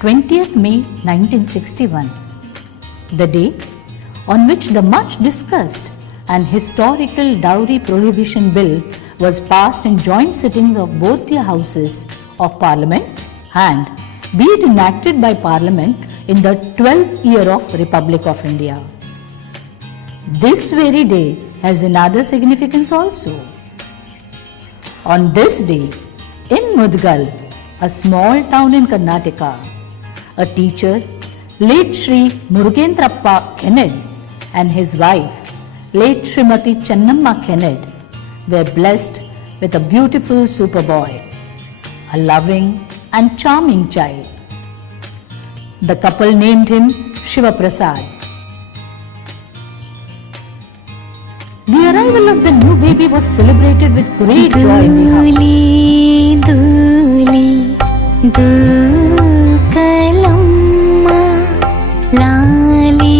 20th May 1961, the day on which the much discussed and historical dowry prohibition bill was passed in joint sittings of both the houses of Parliament and be it enacted by Parliament in the 12th year of Republic of India. This very day has another significance also. On this day, in Mudgal, a small town in Karnataka, a teacher, late Sri Murugendrappa Kennedy, and his wife, late Srimati Channamma Kennedy, were blessed with a beautiful superboy, a loving and charming child. The couple named him Shiva Prasad. The arrival of the new baby was celebrated with great joy in the house. Duli, lali,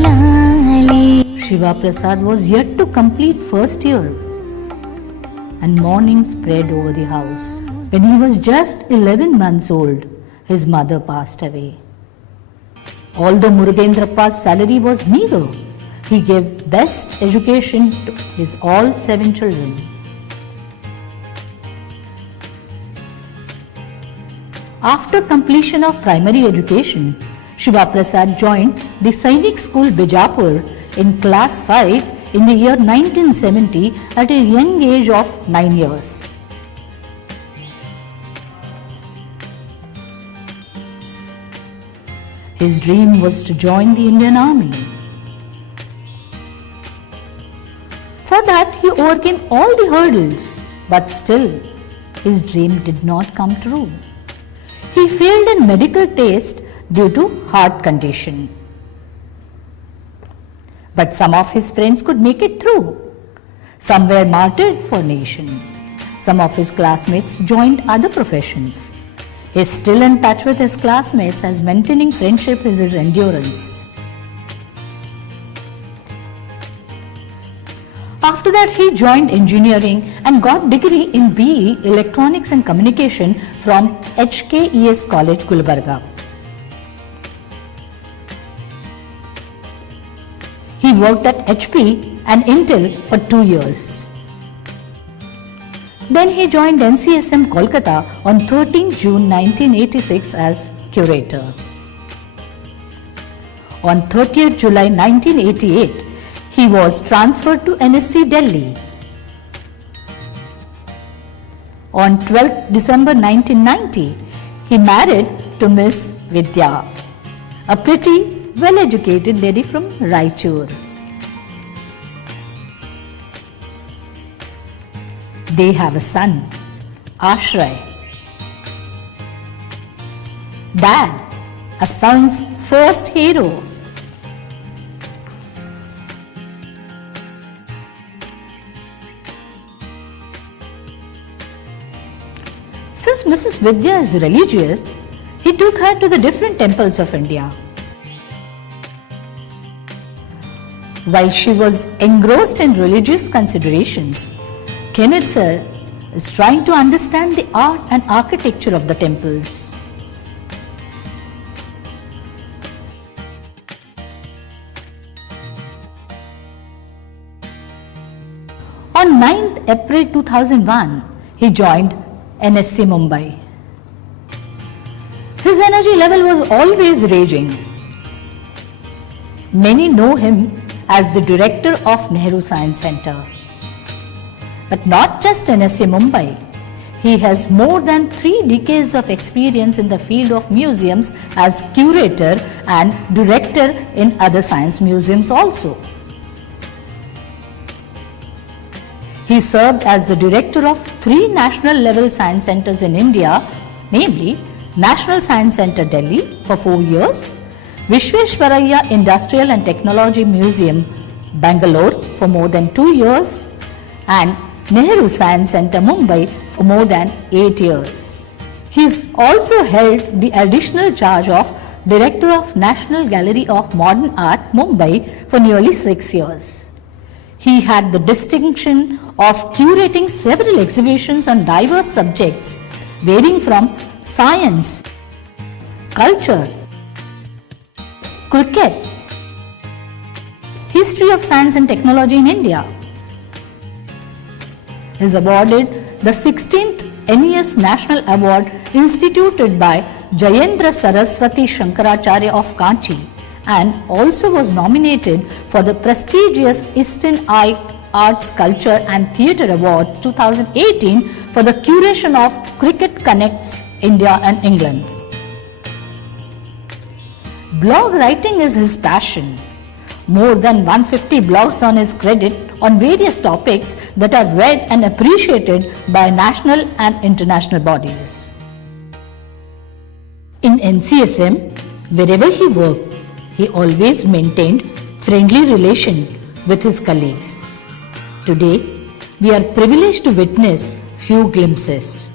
lali. Shiva Prasad was yet to complete first year, and mourning spread over the house. When he was just 11 months old, his mother passed away. Although Murugendrappa's salary was meager, he gave best education to his all 7 children. After completion of primary education, Shiva Prasad joined the Sainik School Bijapur in class 5 in the year 1970 at a young age of 9 years. His dream was to join the Indian Army. For that, he overcame all the hurdles, but still, his dream did not come true. He failed in medical test due to heart condition. But some of his friends could make it through. Some were martyred for nation. Some of his classmates joined other professions. He is still in touch with his classmates as maintaining friendship is his endurance. After that, he joined engineering and got degree in BE Electronics and Communication from HKES College, Gulbarga. He worked at HP and Intel for 2 years. Then he joined NCSM Kolkata on 13 June 1986 as curator. On 30th July 1988, he was transferred to NSC Delhi. On 12th December 1990, he married to Miss Vidya, a pretty, well-educated lady from Raichur. They have a son, Ashray. Dad, a son's first hero. Since Mrs. Vidya is religious, he took her to the different temples of India. While she was engrossed in religious considerations, Kennedy sir is trying to understand the art and architecture of the temples. On 9th April 2001, he joined NSC Mumbai. His energy level was always raging. Many know him as the director of Nehru Science Centre. But not just NSC Mumbai. He has more than 3 decades of experience in the field of museums as curator and director in other science museums also. He served as the director of 3 national level science centers in India, namely National Science Centre Delhi for 4 years, Vishveshwaraya Industrial and Technology Museum, Bangalore for more than 2 years, and Nehru Science Centre Mumbai for more than 8 years. He has also held the additional charge of Director of National Gallery of Modern Art Mumbai for nearly 6 years. He had the distinction of curating several exhibitions on diverse subjects varying from science, culture, cricket, history of science and technology in India. He is awarded the 16th NES National Award instituted by Jayendra Saraswati Shankaracharya of Kanchi, and also was nominated for the prestigious Eastern Arts Culture and Theatre Awards 2018 for the curation of Cricket Connects India and England. Blog writing is his passion. More than 150 blogs on his credit on various topics that are read and appreciated by national and international bodies. In NCSM, wherever he worked, he always maintained friendly relation with his colleagues. Today, we are privileged to witness few glimpses.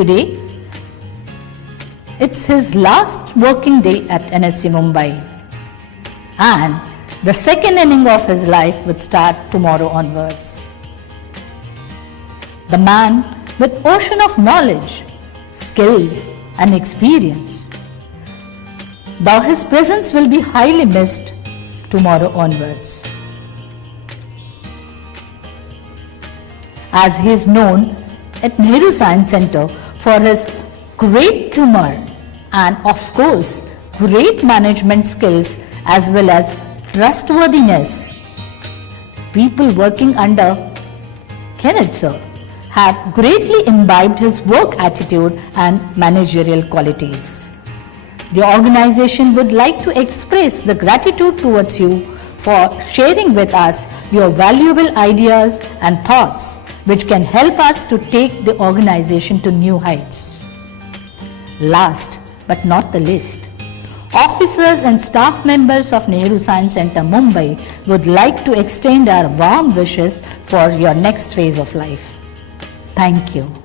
Today, it's his last working day at NSC Mumbai, and the second inning of his life would start tomorrow onwards. The man with ocean of knowledge, skills and experience. Though his presence will be highly missed tomorrow onwards. As he is known at Nehru Science Center for his great humor and of course great management skills as well as trustworthiness. People working under Kenneth sir have greatly imbibed his work attitude and managerial qualities. The organization would like to express the gratitude towards you for sharing with us your valuable ideas and thoughts which can help us to take the organization to new heights. Last but not the least, officers and staff members of Nehru Science Center, Mumbai would like to extend our warm wishes for your next phase of life. Thank you.